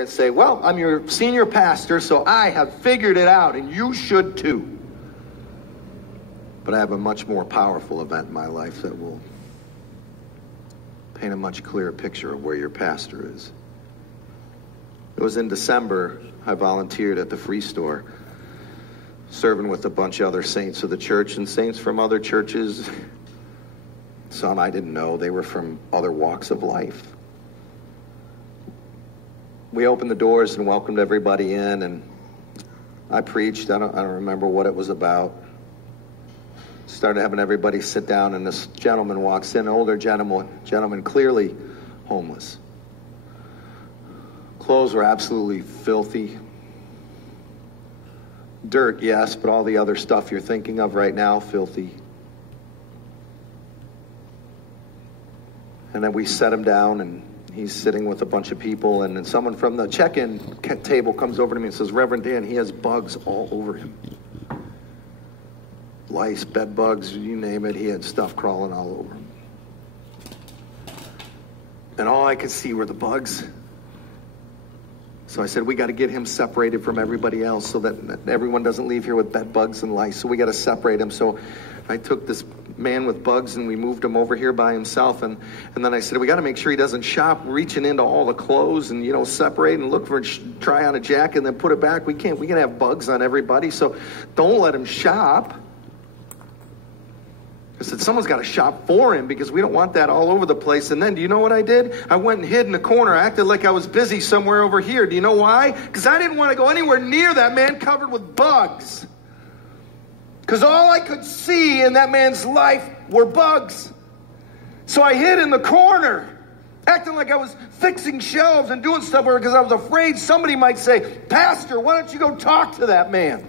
and say, well, I'm your senior pastor, so I have figured it out, and you should too. But I have a much more powerful event in my life that will paint a much clearer picture of where your pastor is. It was in December, I volunteered at the Free Store, serving with a bunch of other saints of the church and saints from other churches. Some I didn't know, they were from other walks of life. We opened the doors and welcomed everybody in, and I preached. I don't remember what it was about. Started having everybody sit down, and this gentleman walks in, an older gentleman, clearly homeless. Clothes were absolutely filthy. Dirt, yes, but all the other stuff you're thinking of right now, filthy. And then we set him down, and he's sitting with a bunch of people, and then someone from the check-in table comes over to me and says, Reverend Dan, he has bugs all over him. Lice, bed bugs, you name it, he had stuff crawling all over him. And all I could see were the bugs. So I said, we got to get him separated from everybody else so that everyone doesn't leave here with bed bugs and lice. So we got to separate him. So I took this man with bugs and we moved him over here by himself. And then I said, we got to make sure he doesn't shop reaching into all the clothes and, separate and look for, try on a jacket and then put it back. We can have bugs on everybody. So don't let him shop. I said, someone's got to shop for him because we don't want that all over the place. And then, do you know what I did? I went and hid in the corner, acted like I was busy somewhere over here. Do you know why? Because I didn't want to go anywhere near that man covered with bugs. Because all I could see in that man's life were bugs. So I hid in the corner, acting like I was fixing shelves and doing stuff because I was afraid somebody might say, Pastor, why don't you go talk to that man?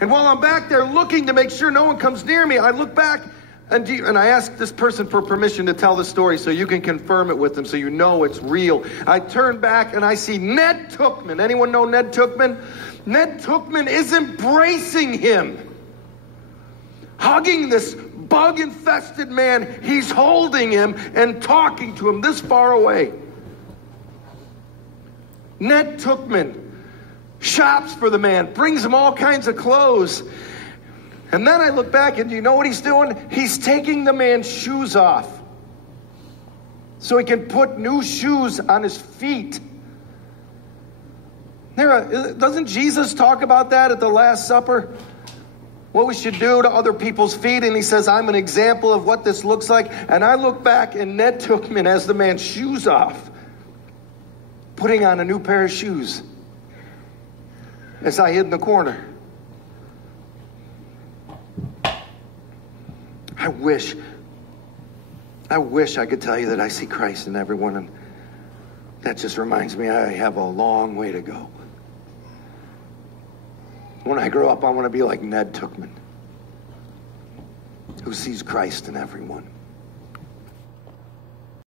And while I'm back there looking to make sure no one comes near me, I look back and I ask this person for permission to tell the story so you can confirm it with them so you know it's real. I turn back and I see Ned Tookman. Anyone know Ned Tookman? Ned Tookman is embracing him, hugging this bug-infested man. He's holding him and talking to him this far away. Ned Tookman shops for the man, brings him all kinds of clothes. And then I look back and do you know what he's doing? He's taking the man's shoes off so he can put new shoes on his feet. Doesn't Jesus talk about that at the Last Supper? What we should do to other people's feet. And he says, I'm an example of what this looks like. And I look back and Ned Tookman has the man's shoes off, putting on a new pair of shoes as I hid in the corner. I wish I could tell you that I see Christ in everyone, and that just reminds me I have a long way to go. When I grow up, I want to be like Ned Tookman, who sees Christ in everyone.